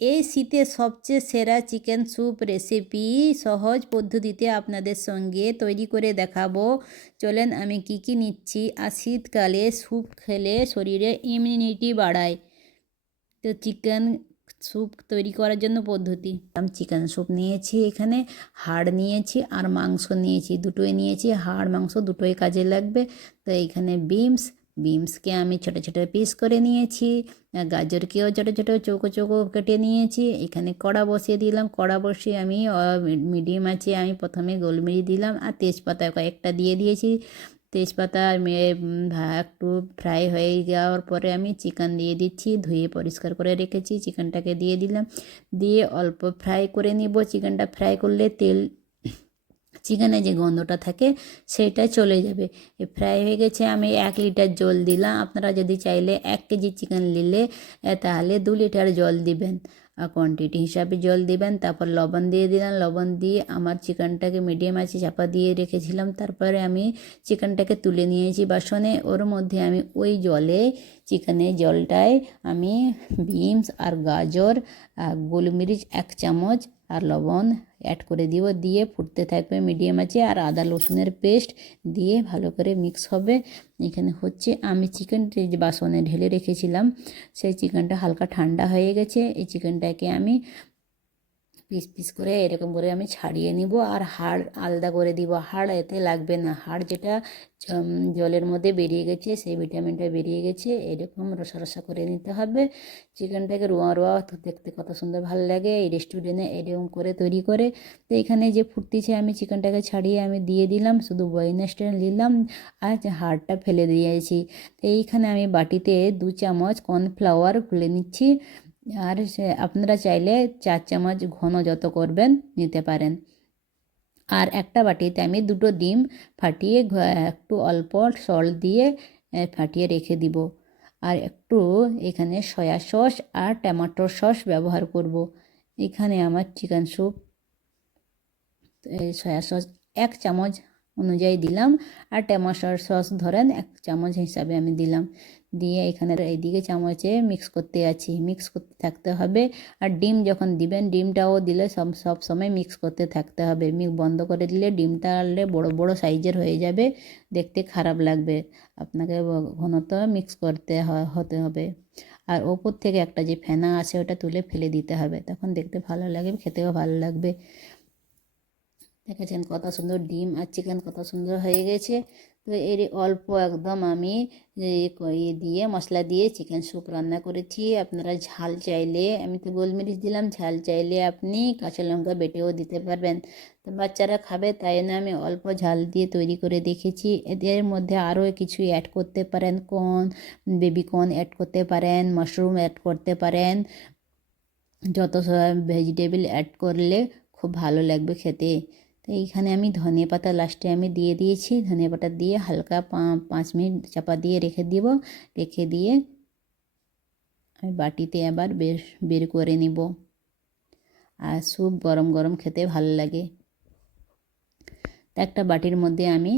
এই শীতে সবচেয়ে সেরা চিকেন স্যুপ রেসিপি সহজ পদ্ধতিতে আপনাদের সঙ্গে তৈরি করে দেখাবো। চলেন আমি কি কি নিচ্ছি। আর শীতকালে স্যুপ খেলে শরীরে ইমিউনিটি বাড়ায়। তো চিকেন স্যুপ তৈরি করার জন্য পদ্ধতি। আমি চিকেন স্যুপ নিয়েছি এখানে, হাড় নিয়েছি আর মাংস নিয়েছি। দুটোই নিয়েছি, হাড় মাংস দুটোই কাজে লাগবে। তো এইখানে বিমস বিমসকে আমি ছোটো ছোটো পিস করে নিয়েছি গাজরকেও ছোটো ছোটো চৌকো চৌকো কেটে নিয়েছি, এখানে কড়া বসিয়ে দিলাম, কড়া বসিয়ে আমি মিডিয়াম আছে আমি প্রথমে গোলমরিচ দিলাম আর তেজপাতা কয়েকটা দিয়ে দিয়েছি, তেজপাতা একটু ফ্রাই হয়ে যাওয়ার পরে আমি চিকেন দিয়ে দিচ্ছি, ধুয়ে পরিষ্কার করে রেখেছি, চিকেনটাকে দিয়ে দিলাম, দিয়ে অল্প ফ্রাই করে নিব, চিকেনটা ফ্রাই করলে তেল চিকেনে যে গন্ধটা থাকে সেটা চলে যাবে। ফ্রাই হয়ে গেছে, আমি এক লিটার জল দিলাম। আপনারা যদি চাইলে এক কেজি চিকেন নিলে তাহলে দু লিটার জল দিবেন। কোয়ান্টিটি হিসাবে জল দিবেন, তারপর লবণ দিয়ে দিলাম। লবণ দিয়ে আমার চিকেনটাকে মিডিয়াম আছে চাপা দিয়ে রেখেছিলাম। তারপরে আমি চিকেনটাকে তুলে নিয়েছি বাসনে। ওর মধ্যে আমি ওই জলে চিকেনের জলটায় আমি বিনস আর গাজর আর গোলমরিচ এক চামচ আর লবণ অ্যাড করে দিব। দিয়ে ফুটতে থাকবে মিডিয়াম আছে আর আদা, রসুনের পেস্ট দিয়ে ভালো করে মিক্স হবে। এখানে হচ্ছে আমি চিকেনটি যে বাসনে ঢেলে রেখেছিলাম। সেই চিকেনটা হালকা ঠান্ডা হয়ে গেছে। এই চিকেনটাকে আমি পিস পিস করে এরকম করে আমি ছাড়িয়ে নিব আর হাড় আলাদা করে দিব। হাড় এতে লাগবে না। হাড় যেটা জলের মধ্যে বেরিয়ে গেছে, সেই ভিটামিনটা বেরিয়ে গেছে, এরকম রসা রসা করে নিতে হবে। চিকেনটাকে রোয়া রোয়া তো দেখতে কত সুন্দর ভালো লাগে, এই রেস্টুরেন্টে এরকম করে তৈরি করে। তো এখানে যে ফুটতিছে আমি চিকেনটাকে ছাড়িয়ে আমি দিয়ে দিলাম, শুধু বয়নেসটা নিলাম, আর হাড়টা ফেলে দিয়েছি। তো এইখানে আমি বাটিতে দু চামচ কর্নফ্লাওয়ার খুলে নিচ্ছি। আর সে আপনারা চাইলে চার চামচ ঘন যত করবেন নিতে পারেন। আর একটা বাটিতে আমি দুটো ডিম ফাটিয়ে একটু অল্প সল্ট দিয়ে ফাটিয়ে রেখে দিব। আর একটু এখানে সয়া সস আর টমেটো সস ব্যবহার করব। এখানে আমার চিকেন স্যুপ সয়া সস এক চামচ অনুযায়ী দিলাম। আর টমেটোর সস ধরেন এক চামচ হিসাবে আমি দিলাম। দিয়ে এখানে এইদিকে চামচে মিক্স করতে আছি। মিক্স করতে থাকতে হবে। আর ডিম যখন দিবেন, ডিমটাও দিলে সব সব সময় মিক্স করতে থাকতে হবে। মিক্স বন্ধ করে দিলে ডিমটা আনলে বড় বড় সাইজের হয়ে যাবে। দেখতে খারাপ লাগবে। আপনাকে ঘনত্ব মিক্স করতে হতে হবে। আর ওপর থেকে একটা যে ফেনা আছে, ওটা তুলে ফেলে দিতে হবে। তখন দেখতে ভালো লাগবে খেতেও ভালো লাগবে। দেখেছেন কত সুন্দর ডিম আর চিকেন কত সুন্দর হয়ে গেছে। তো এর অল্প একদম আমি ইয়ে দিয়ে মশলা দিয়ে চিকেন স্যুপ রান্না করেছি। আপনারা ঝাল চাইলে, আমি তো গোলমরিচ দিলাম, ঝাল চাইলে আপনি কাঁচা লঙ্কা বেটেও দিতে পারবেন। তো বাচ্চারা খাবে, তাই না? আমি অল্প ঝাল দিয়ে তৈরি করে দেখেছি। এদের মধ্যে আরও কিছু অ্যাড করতে পারেন কর্ন বেবি কর্ন অ্যাড করতে পারেন মাশরুম অ্যাড করতে পারেন। যত সব ভেজিটেবল অ্যাড করলে খুব ভালো লাগবে খেতে। তো এইখানে আমি ধনে পাতা লাস্টে আমি দিয়ে দিয়েছি। ধনে পাতা দিয়ে হালকা পাঁচ মিনিট চাপা দিয়ে রেখে দিব। রেখে দিয়ে আমি বাটিতে আবার বের বের করে নিব। আর স্যুপ গরম গরম খেতে ভালো লাগে। একটা বাটির মধ্যে আমি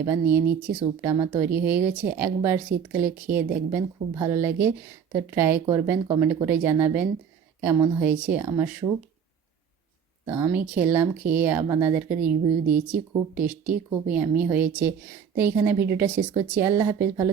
এবার নিয়ে নিচ্ছি। স্যুপটা আমার তৈরি হয়ে গেছে। একবার শীতকালে খেয়ে দেখবেন, খুব ভালো লাগে। তো ট্রাই করবেন কমেন্ট করে জানাবেন কেমন হয়েছে আমার স্যুপ। তো আমি খেলাম, খেয়ে আপনাদেরকে রিভিউ দিয়েছি। খুব টেস্টি খুব ইয়ামি হয়েছে। তো এখানে ভিডিওটা শেষ করছি। আল্লাহ হাফেজ, ভালো